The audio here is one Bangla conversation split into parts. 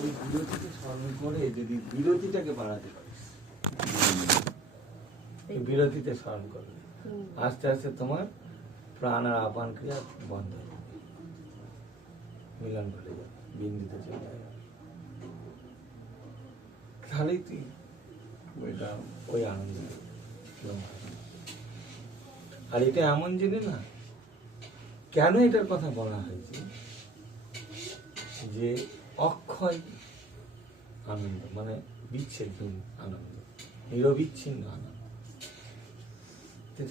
ওই বিরতিকে স্মরণ করে যদি বিরতিটাকে বাড়াতে পারিস, বিরতিতে স্মরণ করবে, আস্তে আস্তে তোমার প্রাণ আর আপান ক্রিয়া বন্ধ হয়ে যাবে, মিলন ঘটে যাবে, বিন্দুতে চলে যাবে। তাহলেই তুই ওই আনন্দ। আর এটা এমন জিনিস না, কেন এটার কথা বলা হয়েছে যে অক্ষয় আনন্দ মানে বিচ্ছেদহীন আনন্দ, নিরবিচ্ছিন্ন আনন্দ।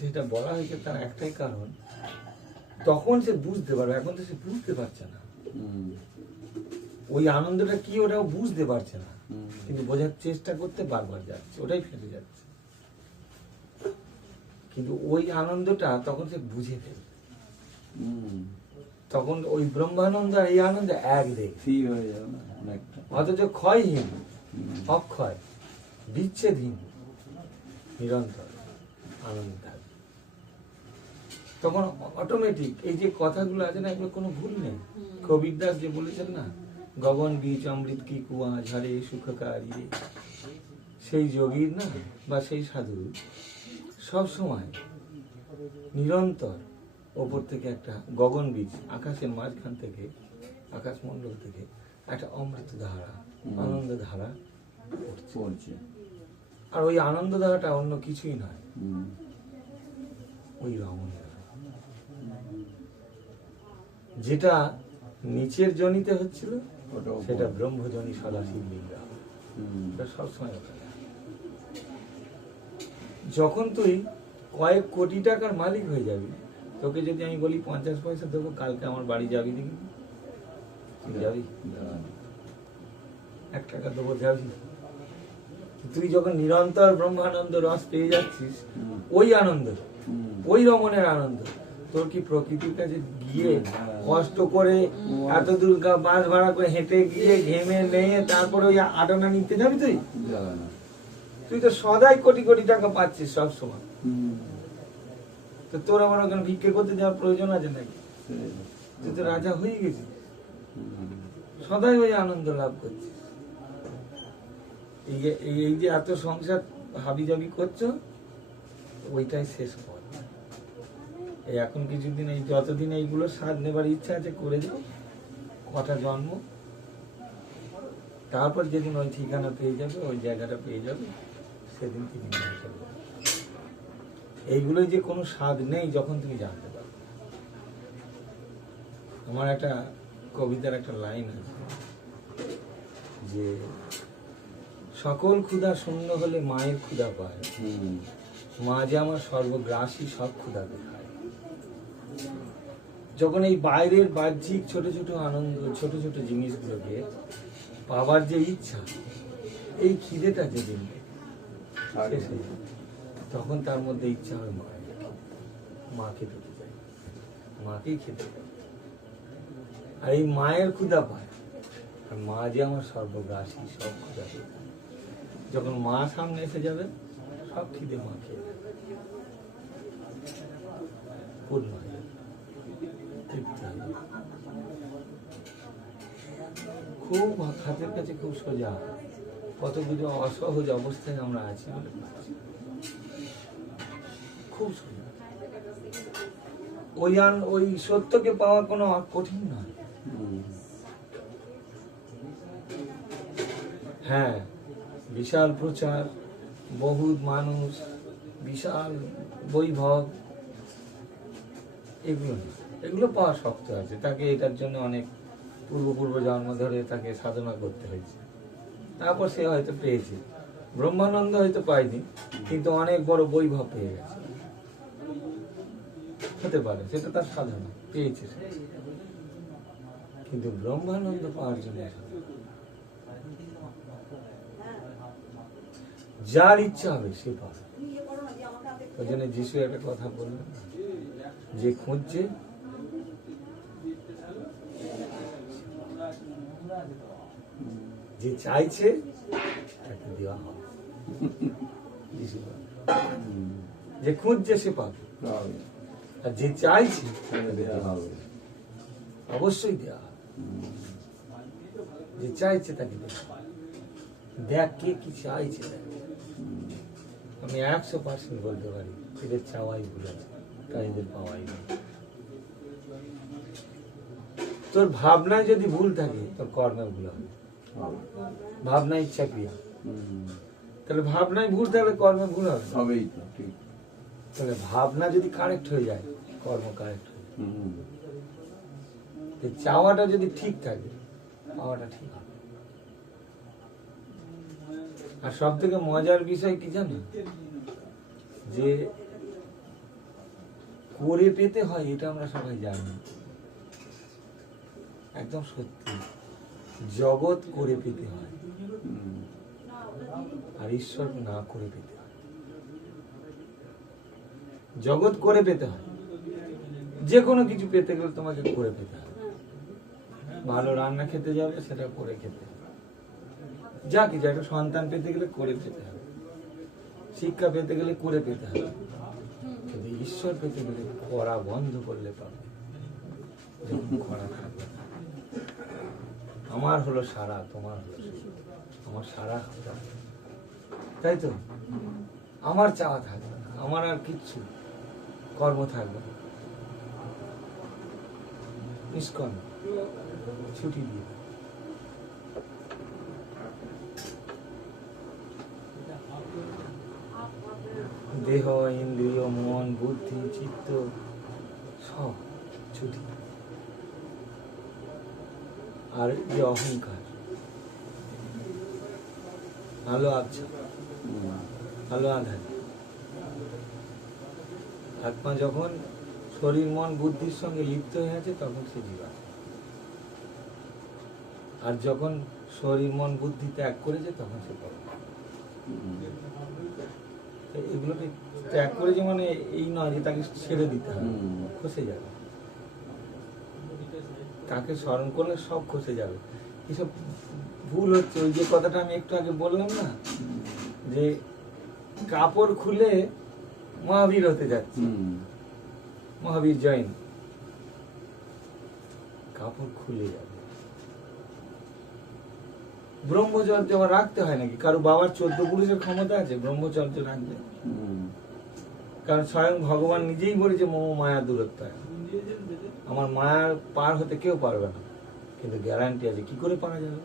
সেটা বলা হয়েছে তার একটাই কারণ, তখন সে বুঝতে পারবে, এখন তো সে বুঝতে পারছে না ওই আনন্দটা কি, ওটাও বুঝতে পারছে না, কিন্তু বোঝার চেষ্টা করতে বারবার যাচ্ছে, ওটাই ফেটে যাচ্ছে। কিন্তু ওই আনন্দটা তখন সে বুঝে ফেলবে, তখন ওই ব্রহ্মানন্দ আর এই আনন্দ এক দেখে হয়ে যাবে, অথচ ক্ষয়হীন, অক্ষয়, বিচ্ছেদহীন, নিরন্তর আনন্দ থাকবে। তখন অটোমেটিক এই যে কথাগুলো আছে না, এগুলো কোনো ভুল নেই। কবিরদাস যে বলেছেন না, গগন বীজ অমৃত কি কুয়া ঝরে সুখকারী, সেই যোগীর না বা সেই সাধু সব সময় নিরন্তর ওপর থেকে একটা গগন বীজ, আকাশের মাঝখান থেকে, আকাশমণ্ডল থেকে একটা অমৃত ধারা, আনন্দ ধারা পড়ছে। আর ওই আনন্দ ধারাটা অন্য কিছুই নয়, ওই রমণের, যেটা নিচের জনিতে হচ্ছিল সেটা ব্রহ্মজনী সদা শিবলিঙ্গা, সবসময়। যখন তুই কয়েক কোটি টাকার মালিক হয়ে যাবি, তোকে যদি আমি বলি 50 পয়সা দেবো, কালকে আমার বাড়ি যাবি, দেখি যাবি? 1 টাকা দেবো, যাবি? তুই যখন নিরন্তর ব্রহ্মানন্দ রস পেয়ে যাচ্ছিস, ওই আনন্দ, ওই রমণের আনন্দ, তোর কি প্রকৃতির কাছে গিয়ে কষ্ট করে এত দূর বাস ভাড়া করে হেঁটে গিয়ে ঘেমে নিয়ে তারপরে ওই আটানা নিতে যাবি? তুই তো সদাই কোটি কোটি টাকা পাচ্ছিস সব সময়, তো তোর আবার ওখানে ভিক্ষে করতে যাওয়ার প্রয়োজন আছে নাকি? তুই তো রাজা হয়ে গেছিস, সদাই ওই আনন্দ লাভ করছিস। এই যে এত সংসার হাবি জাবি করছো, ওইটাই শেষ কর। এই এখন কিছুদিন, এই যতদিন এইগুলো স্বাদ নেবার ইচ্ছা আছে করে যাও, কটা জন্ম, তারপর যেদিন ওই ঠিকানা পেয়ে যাবে, ওই জায়গাটা পেয়ে যাবে, সেদিন তুমি এইগুলো যে কোনো স্বাদ নেই যখন তুমি জানতে পারবে। আমার একটা কবিতার একটা লাইন আছে যে, সকল ক্ষুধা শূন্য হলে মায়ের ক্ষুধা পায়, মা যে আমার সর্বগ্রাসী, সব ক্ষুধাকে খায়। যখন এই বাইরের বাহ্যিক ছোট ছোট আনন্দ, ছোট ছোট জিনিসগুলোকে পাওয়ার যে ইচ্ছা, এই খিদেটা যেদিন শেষ হয়ে যায়, তখন তার মধ্যে ইচ্ছা হয় মাকে পেতে যায়, মাকেই খেতে যায়। আর এই মায়ের ক্ষুধা পায়, আর মা যে আমার সর্বগ্রাসী, সব ক্ষুধা পেয়ে, যখন মা সামনে এসে যাবে, সব খিদে মা খেয়ে যাবে, পূর্ণ হয়ে যাবে, তৃপ্তি হয়ে যাবে। খুব হাতের কাছে, খুব সোজা, কতগুলো অসহজ অবস্থায় আমরা আছি বলে খুব সোজা। ওই সত্যকে পাওয়া কোনো কঠিন নয়। হ্যাঁ, বিশাল প্রচার, বহুত মানুষ, বিশাল বৈভব, এগুলো পাওয়া শক্ত আছে। তাকে এটার জন্য অনেক পূর্ব জন্ম ধরে তাকে সাধনা করতে হয়েছে, তারপর সে হয়তো পেয়েছে। ব্রহ্মানন্দ হয়তো পায়নি, কিন্তু অনেক বড় বৈভব পেয়ে গেছে, হতে পারে সেটা তার সাধনা, পেয়েছে। কিন্তু ব্রহ্মানন্দ পাওয়ার জন্য যার ইচ্ছা হবে সে পাবে। ওই জন্য যিশু একটা কথা বললেন, যে খুঁজছে যে চাইছে তাকে দেওয়া হবে। যে খুঁজছে সে পাবে, আর যে চাইছে তাকে দেওয়া হবে। অবশ্যই দেওয়া হবে। যে চাইছে তাকে দেখ কে কি চাইছে। আমি 100% বলতে পারি এদের চাওয়াই ভুল আছে, তাই এদের পাওয়াই নেই। তোর ভাবনায় যদি ভুল থাকে তোর কর্মে ভুল হবে। ভাবনা ইচ্ছা ক্রিয়া, তাহলে ভাবনায় ভুল থাকলে কর্মে ভুল হবে। তাহলে ভাবনা যদি কারেক্ট হয়ে যায় কর্ম কারেক্ট হয়ে যায়। চাওয়াটা যদি ঠিক থাকে পাওয়াটা ঠিক হবে। আর সব থেকে মজার বিষয় কি জানো, যে করে পেতে হয় এটা আমরা সবাই জানি, একদম সত্যি। জগৎ করে পেতে হয় আর ঈশ্বর না করে পেতে হয়। জগৎ করে পেতে হয়, যে কোনো কিছু পেতে গেলে তোমাকে করে পেতে হবে। ভালো রান্না খেতে যাবে সেটা করে খেতে হবে, যা কিছু একটা সন্তান পেতে গেলে করে পেতে হবে, শিক্ষা পেতে গেলে করে পেতে হবে। কিন্তু ঈশ্বর পেতে গেলে করা বন্ধ করলে পাবে, করা থাকবে না। আমার হলো সারা, তোমার হলো আমার সারা, তাই তো? আমার চাওয়া থাকবে না, আমার আর কিচ্ছু কর্ম থাকবে না, নিষ্কর্ম ছুটি দিয়ে। দেহ, ইন্দ্রিয়, মন, বুদ্ধি, চিত্ত সব ছুটি। আর যে অহংকার, আলো আচ্ছা, আলো আধার। আত্মা যখন শরীর মন বুদ্ধির সঙ্গে লিপ্ত হয়ে আছে তখন সে জীবাত্মা। আর যখন শরীর মন বুদ্ধি ত্যাগ করেছে তখন সে পরমাত্মা। এগুলোকে ত্যাগ করেছে মানে এই নয় যে তাকে ছেড়ে দিতে হবে, খসে যাবে। তাকে স্মরণ করলে সব খসে যাবে। এসব ভুল হচ্ছে। ওই যে কথাটা আমি একটু আগে বললাম না, যে কাপড় খুলে মহাবীর হতে যাচ্ছে, মহাবীর জৈন, কাপড় খুলে যাবে। ব্রহ্মচর্য আবার রাখতে হয় নাকি? কারো বাবার 14 পুরুষের ক্ষমতা আছে ব্রহ্মচর্য রাখবে? কারণ স্বয়ং ভগবান নিজেই বলেছে মম মায়া দূরত্ব, আমার মায়ার পার হতে কেউ পারবে না। কিন্তু গ্যারান্টি আছে কি করে পারা যাবে?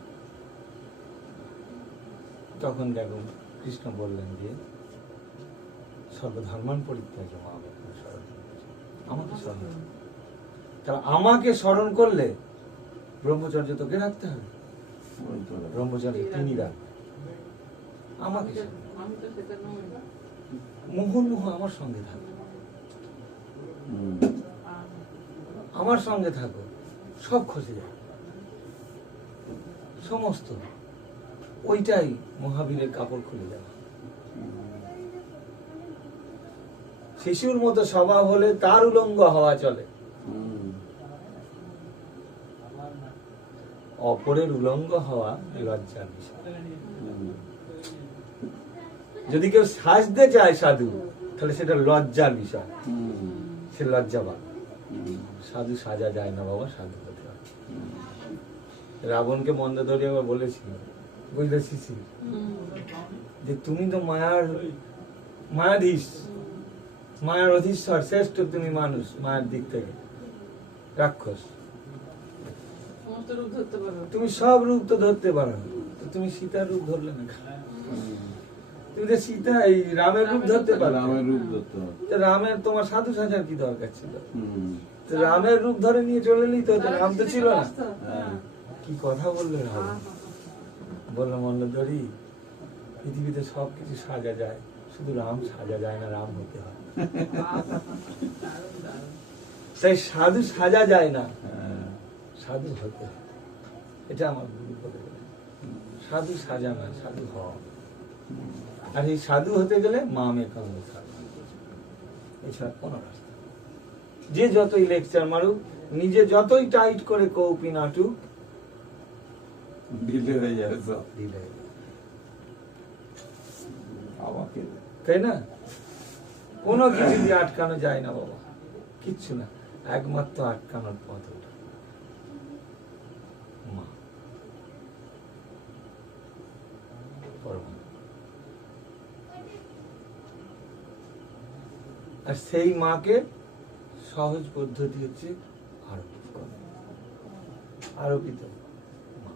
তখন দেখো কৃষ্ণ বললেন যে সর্বধর্মান পরিত্যাজ্য আমাকে স্মরণ। তাহলে আমাকে স্মরণ করলে ব্রহ্মচর্য তোকে রাখতে হবে। ব্রহ্মচর্য তিনি রাখবে, আমাকে মুহুর্মুহু আমার সঙ্গে থাকো, আমার সঙ্গে থাকো, সব খসে যাবে সমস্ত। ওইটাই মহাবীরের কাপড় খুলে যাবে। শিশুর মতো স্বভাব হলে তার উলঙ্গ হওয়া চলে, অপরের উলঙ্গ হওয়া লজ্জার বিষয়। যদি কেউ সাজতে চায় সাধু, তাহলে সেটা লজ্জার বিষয়, সে লজ্জা পাবে। সাধু সাজা যায় না বাবা, সাধু হতে হবে। রাবণকে মন্দ ধরে আবার বলেছিল, বুঝলে শিশি, যে তুমি তো মায়াধীশ, মায়ার অধীশ্বর, শ্রেষ্ঠ তুমি মানুষ মায়ের দিক থেকে, রাক্ষস তুমি সব রূপ তো ধরতে পারো, তুমি সীতার রূপ ধরলে না। তুমি যে সীতা এই রামের রূপ ধরতে পারো, রামের তোমার সাধু সাজার কি দরকার ছিল? রামের রূপ ধরে নিয়ে চলে নিত, রাম তো ছিল না। কি কথা বললে রাম? বললো মন্ডধরি, পৃথিবীতে সবকিছু সাজা যায়, শুধু রাম সাজা যায় না, রাম হতে হয়। তাই সাধু সাজা যায় না, সাধু হতে হয়। এটা আমার গুরু বলে গেলেন, সাধু সাজা না, সাধু হওয়া। আর এই সাধু হতে গেলে মামে কামে থাকবে, এছাড়া কোনো রাস্তা। যে যতই লেকচার মারুক, নিজে যতই টাইট করে কৌপি নাটুক, ঢিলে হয়ে যাবে সব, ঢিলে হয়ে যাবে। তাই না? কোনো কিছু দিয়ে আটকানো যায় না বাবা, কিচ্ছু না। একমাত্র আটকানোর পথ ওটা, আর সেই মাকে সহজ পদ্ধতি হচ্ছে আরোপিত করা। আরোপিত মা,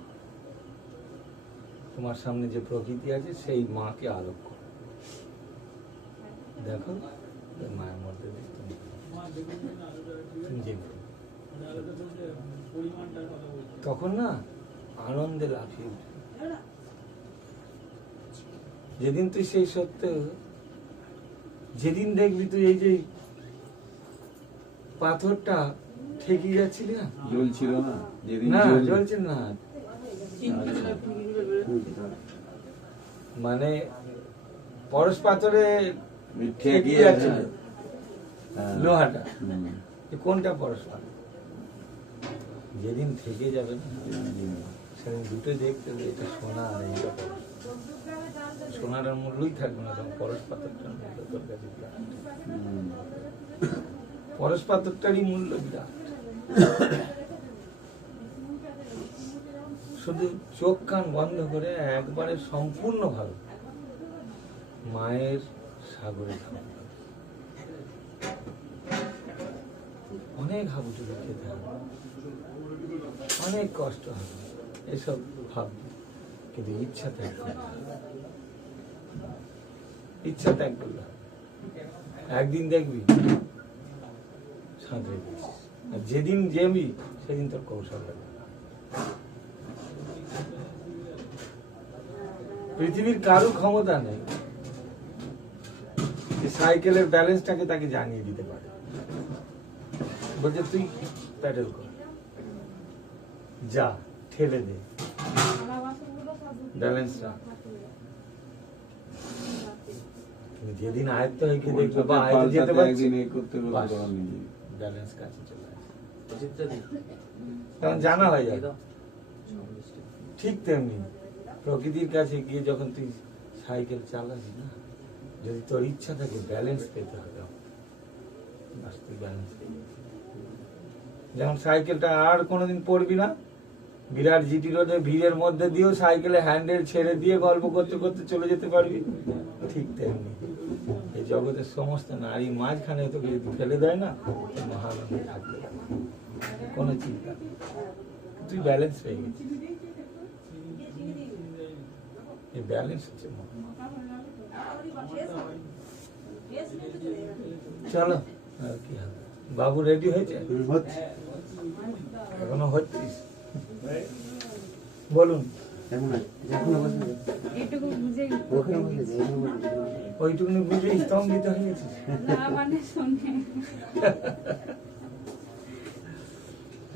তোমার সামনে যে প্রকৃতি আছে সেই মাকে আরোপ করো। দেখো মায়ের মধ্যে তখন না আনন্দে লাফিয়ে উঠবে। যেদিন তুই সেই সত্য, যেদিন দেখবি তুই এই যে পাথরটা ঠেকে যাচ্ছিল না, জ্বলছিল না, যেদিন না জ্বলছে না, মানে পরশ পাথরে ঠেকে যাচ্ছিল লোহাটা, কোনটা পরশ পাথর? যেদিন থেকে যাবে না সেদিন দুটো দেখতে হবে, এটা সোনা আর এইটা পরশ। সোনার আর মূল্যই থাকবে না, তখন পরশ পাথরটার মূল্য তোর কাছে বিরাট। পরশ পাথরটারই মূল্য বিরাট। শুধু চোখ কান বন্ধ করে একবারে সম্পূর্ণ ভালো মায়ের সাগরে খাওয়া। অনেক হাবুডুবু খেতে হবে, অনেক কষ্ট হবে, এসব ভাববে, কিন্তু ইচ্ছা ত্যাগ করতে হবে। ইচ্ছা ত্যাগ করলে একদিন দেখবি সাঁতরে গেছিস, আর যেদিন যেবি সেদিন তোর কৌশল লাগবে। পৃথিবীর কারো ক্ষমতা নেই যে সাইকেলের ব্যালেন্সটাকে তাকে জানিয়ে দিতে পারে। বলছে তুই প্যাডেল কর, যা ঠেলে দে, ব্যালেন্স রাখ। যেদিন আয়ত্ত হয়ে গিয়ে দেখবে বা আয়ত্ত যেতে পারছি, ব্যালেন্স কাছে চলে আসে, তখন জানা হয়ে যাবে। ঠিক তেমনি প্রকৃতির কাছে গিয়ে যখন তুই সাইকেল চালাবি না, যদি তোর ইচ্ছা থাকে ব্যালেন্স পেতে হবে, তুই ব্যালেন্স পেয়ে যাবি। যেমন সাইকেলটা আর কোনোদিন পড়বি না, বিরাট জিটি রোডে ভিড়ের মধ্যে দিয়েও সাইকেলে হ্যান্ডেল ছেড়ে দিয়ে গল্প করতে করতে চলে যেতে পারবি। ঠিক তেমনি এই জগতের সমস্ত নারী মাঝখানে তোকে যদি ফেলে দেয় না, মহানন্দে থাকতে পারে, কোনো চিন্তা নেই, তুই ব্যালেন্স পেয়ে গেছিস। এই ব্যালেন্স হচ্ছে চলো আর কি হবে। বাবু রেডি হয়েছে? এখনো হচ্ছিস? বলুন। ওইটুকুনি বুঝে স্তম্ভিত হয়ে গেছিস?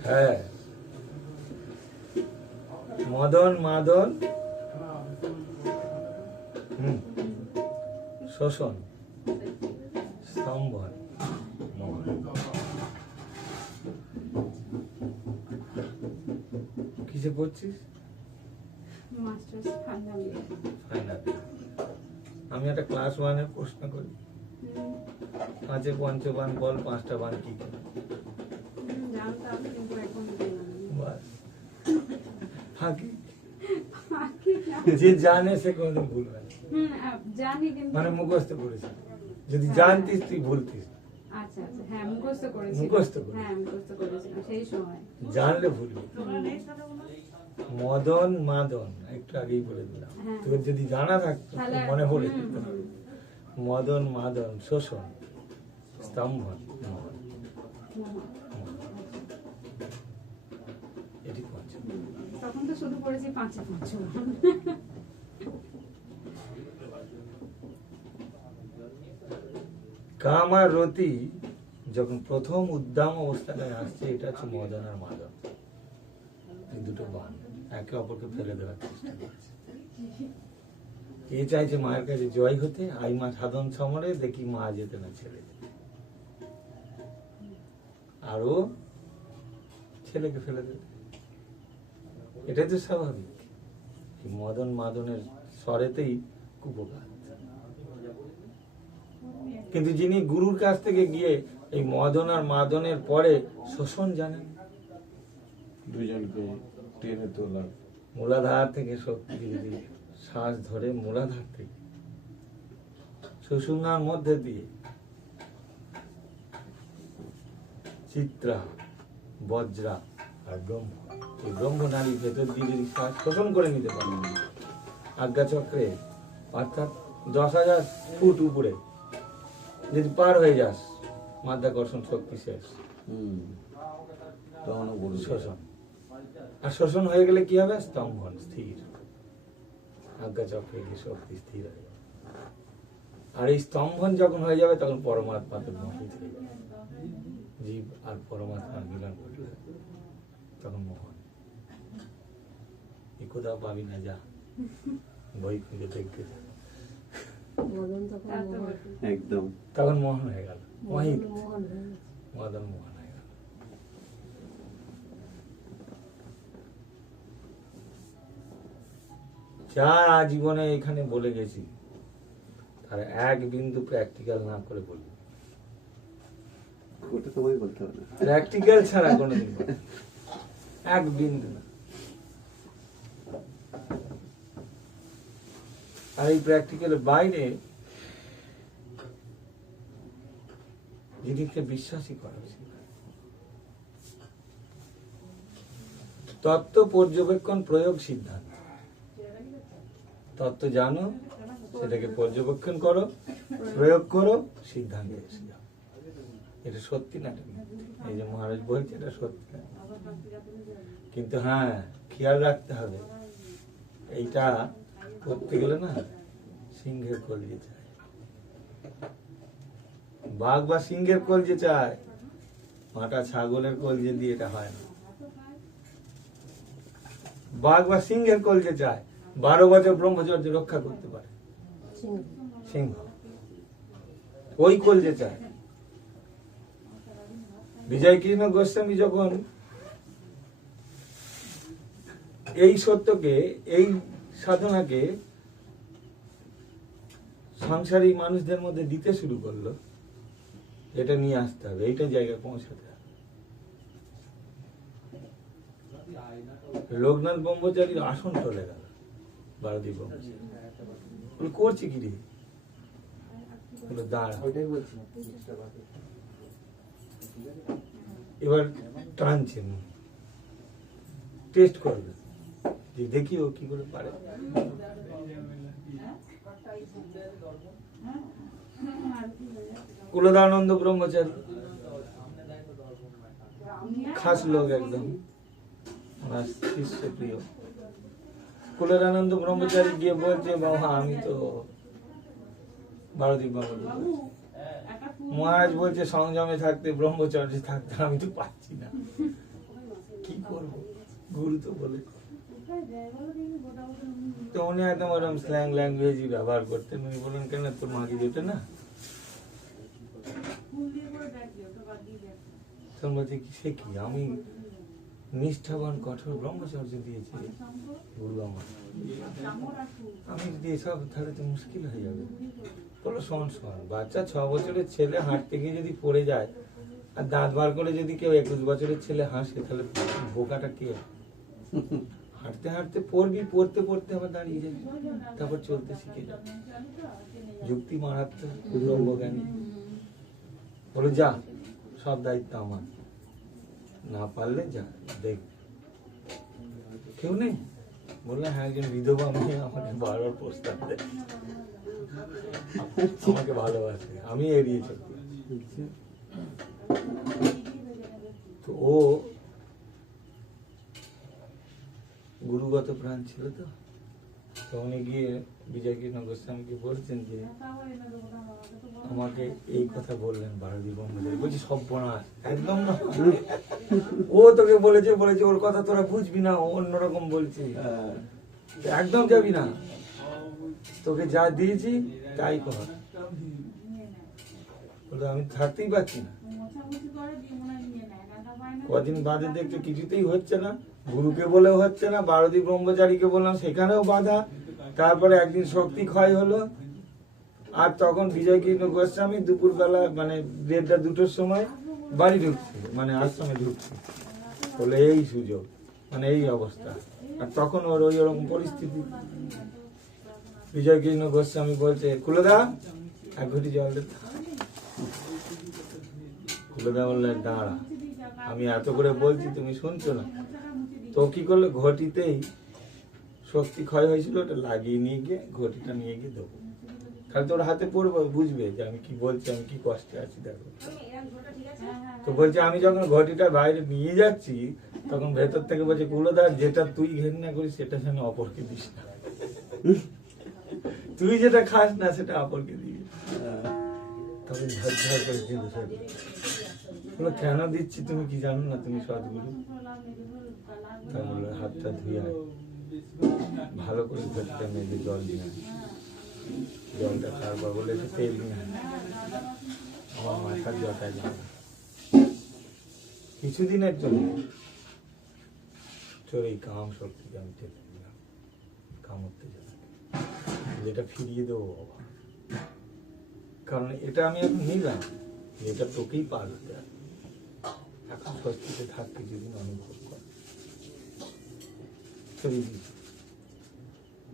হ্যাঁ, মদন মাদন শোষণ স্তম্ভন। কিসে পড়ছিস? আমি একটা ক্লাস 1-এর প্রশ্ন করি, 5-এ পঞ্চবান বল, 5টা বান কি? যে জানে সে কোনোদিন ভুলবে না, মানে মুখস্থ করেছে। যদি জানতিস তুই ভুলতিস, মুখস্থ জানলে ভুলবি। মদন মাদন একটু আগেই বলে দিলাম, তোর যদি জানা থাকতো মনে পড়ে যেত। মদন মাদন শোষণ স্তম্ভন, এটি পঞ্চম। তখন তো শুধু পড়েছি 5-এ পঞ্চম। কাম আর রতি যখন প্রথম উদ্দাম অবস্থায় আসছে, এটা হচ্ছে মদন আর মাদন, এই দুটো বান একে অপরকে ফেলে দেওয়ার চেষ্টা করছে। কে চাইছে মায়ের কাছে জয় হতে, আই মা সাধন সমরে দেখি মা যেতে না ছেড়ে, আরো ছেলেকে ফেলে দেবে। এটাই তো স্বাভাবিক। মদন মাদনের স্বরেতেই কুপঘাত। কিন্তু যিনি গুরুর কাছ থেকে গিয়ে এই মদন আর মাদনের পরে শোষণ জানেন, দুজনকে টেনে তোলা, মূলাধার থেকে শক্তি যদি শ্বাস ধরে, মূলাধার থেকে সুষুম্নার মধ্যে দিয়ে চিত্রা, বজ্রা আর ব্রহ্ম। এই ব্রহ্ম নারীর ভেতর দিয়ে যদি শ্বাস শোষণ করে নিতে পারে আজ্ঞাচক্রে, অর্থাৎ 10,000 ফুট উপরে যদি পার হয়ে যাস, মাধ্যাকর্ষণ শক্তি শেষ, তখনও গুরু শোষণ। আর শোষণ হয়ে গেলে কি হবে? স্তম্ভন, স্থির। আজ্ঞাচক্রে গিয়ে শক্তি স্থির হয়ে যাবে। আর এই স্তম্ভন যখন হয়ে যাবে তখন পরমাত্মাতে মোহিত হয়ে যাবে। জীব আর পরমাত্মার মিলন ঘটলে তখন মোহন। এ কোথাও পাবি না, যা বই খুঁজে দেখতে যা। একদম তখন মোহন হয়ে গেল, মোহিত, মদন মোহন হয়ে গেল। যা জীবনে এখানে বলে গেছি তার এক বিন্দু প্র্যাকটিক্যাল না করে বলবি। ওটা তোমায় বলতে হবে না। প্র্যাকটিক্যাল ছাড়া কোনোদিন বলবি না। এক বিন্দু না। আর এই প্র্যাকটিক্যালের বাইরে জিনিসকে বিশ্বাসই করা উচিত। তত্ত্ব পর্যবেক্ষণ, প্রয়োগ, সিদ্ধান্ত। তত্ত্ব জানো, সেটাকে পর্যবেক্ষণ করো, প্রয়োগ করো, সিদ্ধান্তে এসে যাও। এটা সত্যি না? এই যে মহারাজ বলছে এটা সত্যি না, কিন্তু হ্যাঁ খেয়াল রাখতে হবে, এইটা করতে গেলে না সিংহের কলজে চায়। বাঘ বা সিংহের কলজে চায়, মাটা ছাগলের কলজে দিয়ে এটা হয় না। বাঘ বা সিংহের কলজে চায়, 12 বছর ব্রহ্মচর্য রক্ষা করতে পারে সিংহ, ওই কলজে চায়। বিজয় কৃষ্ণ গোস্বামী যখন এই সত্যকে, এই সাধনাকে সংসারী মানুষদের মধ্যে দিতে শুরু করলো, এটা নিয়ে আসতে হবে, এইটা জায়গায় পৌঁছাতে হবে। লোকনাথ ব্রহ্মচারীর আসন চলে গেল, বারদীপ ব্রহ্মচারী করছে কি রে, দাঁড়া। এবার টানছেন, টেস্ট করবে, যে দেখি ও কি করে পারে। কুলদানন্দ ব্রহ্মচারী খাস লোক, একদম আমার শিষ্য প্রিয়। কুলদানন্দ ব্রহ্মচারী গিয়ে বলছে, বাবা আমি তো বারদীপ ব্রহ্মচারী। মহারাজ বলছে সংযমে থাকতে, ব্রহ্মচর্যে থাকতে, আমি তো পাচ্ছি না, কি করবো, গুরু তো বলে। তো উনি একদম ওরকম স্ল্যাং ল্যাঙ্গুয়েজই ব্যবহার করতেন। উনি বলেন, কেন তোর মাকে যেতে না? তখন বলছে কি, সে কি, আমি নিষ্ঠাবান কঠোর ব্রহ্মচর্য দিয়েছি গুরু আমার, আমি যদি এসব তাহলে তো মুশকিল হয়ে যাবে। বলো শোন শোন, বাচ্চা 6 বছরের ছেলে হাঁটতে গিয়ে যদি পড়ে যায়, আর দাঁত বার করে যদি কেউ 21 বছরের ছেলে হাসে, তাহলে বোকাটা কে? হাঁটতে হাঁটতে পড়বি, পড়তে পড়তে আবার দাঁড়িয়ে যাবি, তারপর চলতে শিখে যাবে। যুক্তি মারাত্মক, ব্রহ্মজ্ঞানী। বলো যা, সব দায়িত্ব আমার, না পারলে যা, দেখ কেউ নেই। বললে হ্যাঁ, একজন বিধবা মেয়ে আমাকে বারবার প্রস্তাব দেয়, আমাকে ভালোবাসে, আমি এড়িয়ে চলি। তো ও গুরুগত প্রাণ ছিল, তো উনি গিয়ে বিজয় কৃষ্ণ গোস্বামীকে বলছেন যে আমাকে এই কথা বললেন বারদীপ ব্রহ্মচারী। বলছি সর্বনাশ, একদম না, ও তোকে বলেছে, ওর কথা তোরা বুঝবি না, ও অন্যরকম বলছে, একদম যাবি না, তোকে যা দিয়েছি তাই কর। বলে আমি থাকতেই পারছি না। কদিন বাদে দেখতে কিছুতেই হচ্ছে না, গুরুকে বলেও হচ্ছে না, বারদীপ ব্রহ্মচারীকে বললাম, সেখানেও বাধা। তারপরে একদিন শক্তি ক্ষয় হলো, আর তখন বিজয় কৃষ্ণ গোস্বামী দুপুরবেলা মানে 1:30-2টোর সময় বাড়ি ঢুকছে, মানে আশ্রমে ঢুকছে। বলে এই সুযোগ, মানে এই অবস্থা। আর তখন ওর ওই রকম পরিস্থিতি। বিজয় কৃষ্ণ গোস্বামী বলছে, কুলদা 1 ঘটি জল দে। কুলদা বললে দাঁড়া, আমি এত করে বলছি তুমি শুনছো না। তো কি করলো, ঘটিতেই শক্তি ক্ষয় হয়েছিল, ওটা লাগিয়ে নিয়ে গিয়ে ঘটিটা নিয়ে গিয়ে দেবো, খালি তোর হাতে পড়বে, বুঝবে যে আমি কি বলছি, আমি কি কষ্টে আছি দেখো। তো বলছে আমি যখন ঘটিটা বাইরে নিয়ে যাচ্ছি তখন ভেতর থেকে বলছে কুলোদার, যেটা তুই ঘেন্না করিস সেটা যেন অপরকে দিস না, তুই যেটা খাস না সেটা অপরকে দিবি। তখন ঝরঝর করে দিল সব। বললো কেন দিচ্ছি তুমি কি জানো না, তুমি সদ্গুরু। তাই বললো হাতটা ধুয়ে আয়, ভালো করে ঘটিটা মেজে জল দিয়ে আয়। জলটা খাওয়ার বলে একটু তেল নিয়ে আয়, আমার মাথার জটায় যাবে। কিছুদিনের জন্য তোর এই কাম শক্তিকে আমি টেনে দিলাম, কাম উত্তেজনা, যেটা ফিরিয়ে দেবো বাবা। কারণ এটা আমি এখন নিলাম, এটা তোকেই পার হতে হবে। এখন স্বস্তিতে থাক, কিছুদিন অনুভব কর।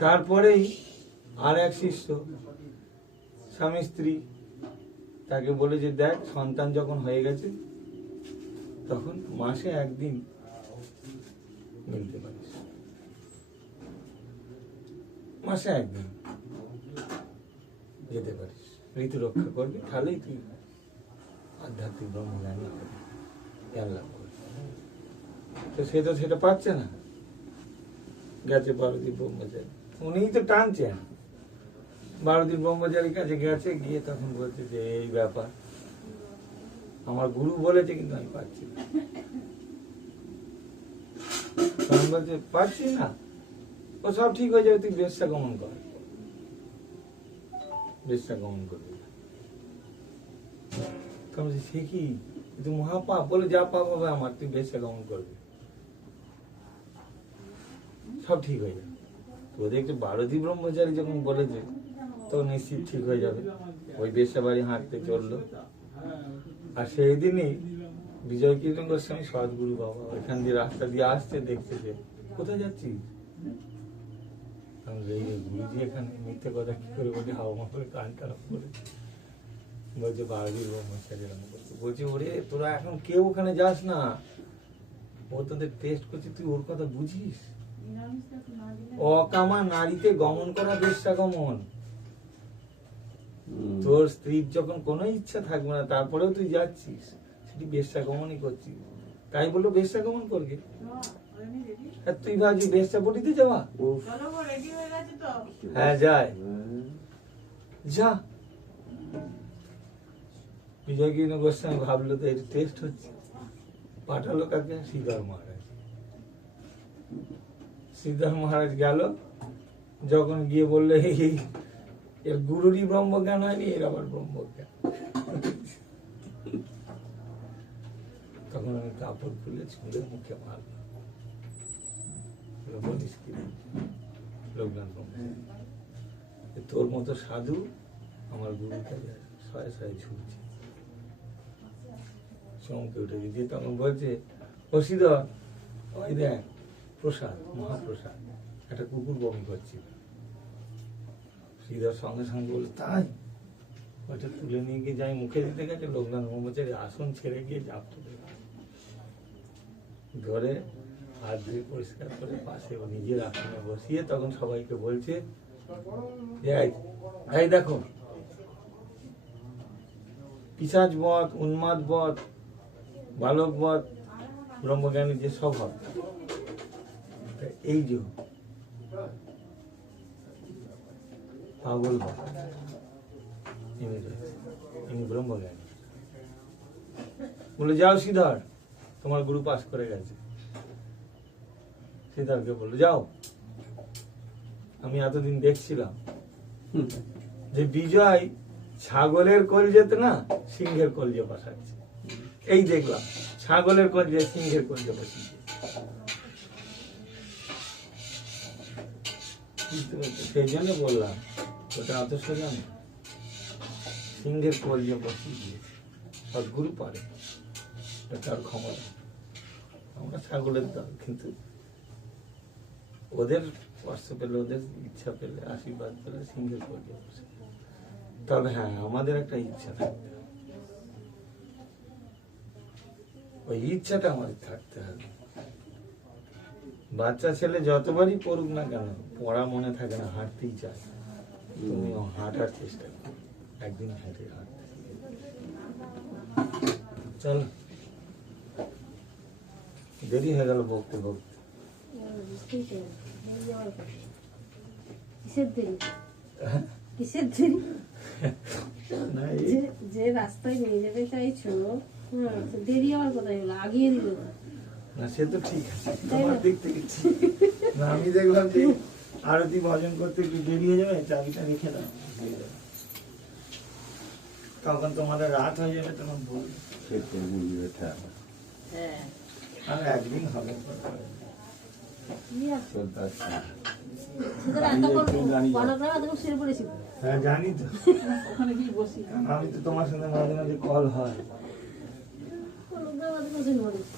তারপরেই আর এক শিষ্য, স্বামী স্ত্রী, তাকে বলে যে দেখ সন্তান যখন হয়ে গেছে তখন মাসে একদিন মিলতে পারিস, মাসে একদিন যেতে পারিস, ঋতু রক্ষা করবি, তাহলেই তুই আধ্যাত্মিক ব্রহ্মজ্ঞানী হবে, জ্ঞান লাভ করবি। তো সে তো সেটা পাচ্ছে না, গেছে বারোদিন ব্রহ্মচারী, উনিই তো টানছেন। বারোদিন ব্রহ্মচারীর কাছে গেছে, গিয়ে তখন বলছে যে এই ব্যাপার, আমার গুরু বলেছে কিন্তু আমি পাচ্ছি না। তখন বলছে পাচ্ছি না, ও সব ঠিক হয়ে যাবে, তুই বেশ্যা গমন কর, বেশ্যা গমন করবি। তখন সে কি, তুই মহাপাপ, বলে যা পাপ হবে আমার, তুই বেশ্যা গমন করবি, সব ঠিক হয়ে যাবে। ওদের একটু বারোদি ব্রহ্মচারী যখন বলেছে তখন নিশ্চিত ঠিক হয়ে যাবে। ওই বেশ্যা বাড়ি হাঁটতে চললো। আর সেই দিনই বিজয় কীর্তন গোস্বামী সদ্গুরু বাবা ওইখান দিয়ে রাস্তা দিয়ে আসছে, দেখছে যে কোথায় যাচ্ছিস। গুরুজি এখানে মিথ্যে কথা কি করে বলি, হাওয়া করে কান খারাপ করে বলছে বারোদি ব্রহ্মচারী এরকম করছে। বলছে ওরে তোরা এখন কেউ ওখানে যাস না, ও তোদের টেস্ট করছে, তুই ওর কথা বুঝিস? অকামা নারীতে গমন করা বেশ্যা গমন। তোর স্ত্রীর যখন কোনো ইচ্ছা থাকবে না তারপরেও তুই যাচ্ছিস, সেটি বেশ্যা গমনই করছিস। তাই বললো বেশ্যা গমন করবি, আর তুই ভাবছি বেশ্যা পটিতে যাওয়া। হ্যাঁ যায়, যা। বিজয় কৃষ্ণ গোস্বামী ভাবলো তো এর টেস্ট হচ্ছে, পাঠালো কাকে? শ্রীধর মহারাজ। শ্রীধর মহারাজ গেল, যখন গিয়ে বললো এর গুরুরই ব্রহ্মজ্ঞান হয়নি, এর আবার ব্রহ্মজ্ঞান। তখন আমি কাপড় খুলে ছুঁড়ে মুখে মারলাম, বলিস কি লোকনাথ ব্রহ্ম, তোর মতো সাধু আমার গুরুর কাছে শয়ে শয়ে ঝুলছে। চমকে উঠে গেছে। তখন বলছে ও শ্রীধর, ওই দেখ প্রসাদ, মহাপ্রসাদ, একটা কুকুর বমি করছিল। শ্রীধর সঙ্গে সঙ্গে বলে তাই, ওইটা তুলে নিয়ে গিয়ে যাই মুখে দিতে গেছে, লোকনাথ ব্রহ্মচারী আসন ছেড়ে গিয়ে জাপ তুলে ধরে হাত দিয়ে পরিষ্কার করে পাশে নিজের আসনে বসিয়ে তখন সবাইকে বলছে যে এই দেখো পিশাচ বধ, উন্মাদ বধ, বালক বধ, ব্রহ্মজ্ঞানীর যে স্বভাব, এই যে পাগল বধ, ইনি ব্রহ্মজ্ঞানী। বলে যাও শ্রীধর, তোমার গুরু পাস করে গেছে। শ্রীধরকে বললো যাও, আমি এতদিন দেখছিলাম যে বিজয় ছাগলের কলজেতে না সিংহের কলজে বসাচ্ছে, এই দেখলাম ছাগলের কলজে সিংহের কলজে বসিয়ে। সেই জন্য বললাম ওটা অত সোজা না, সিংহের কলজে বসিয়ে দিয়েছে। সদ্গুরু পারে, তার ক্ষমতা। আমরা ছাগলের দল, কিন্তু ওদের কষ্ট পেলে, ওদের ইচ্ছা পেলে, আশীর্বাদ পেলে সিংহের কলজে বসে। তবে হ্যাঁ, আমাদের একটা ইচ্ছা থাকবে, ওই ইচ্ছাটা আমাদের থাকতে হবে। বাচ্চা ছেলে যতবারই পড়ুক না কেন, পড়া মনে থাকে না, হাঁটতেই চায়। তুমিও হাঁটার চেষ্টা করো, একদিন হেঁটে হাঁটতে চল। দেরি হয়ে গেল বকতে বকতে। কিসের দেরি? কিসের দেরি? না, এই যে রাস্তায় নিয়ে যেতে চাইছো, দেরি হওয়ার কথাই হলো, আগিয়ে দিল না। না, সে তো ঠিক আছে, তোমার দিক থেকে ঠিক। না, আমি দেখলাম যে আরতি ভজন করতে একটু দেরি হয়ে যাবে, চাবিটা রেখে দাও, হয়ে যাবে। তখন তোমাদের রাত হয়ে যাবে, তখন বলবে। সেটা বুঝবে ঠাক। হ্যাঁ, আর একদিন হবে। শুয়ে পড়েছিল। হ্যাঁ, জানি তো। ওখানে গিয়ে বসি, আমি তো তোমার সঙ্গে মাঝে মাঝে কল হয়। শুয়ে পড়েছি।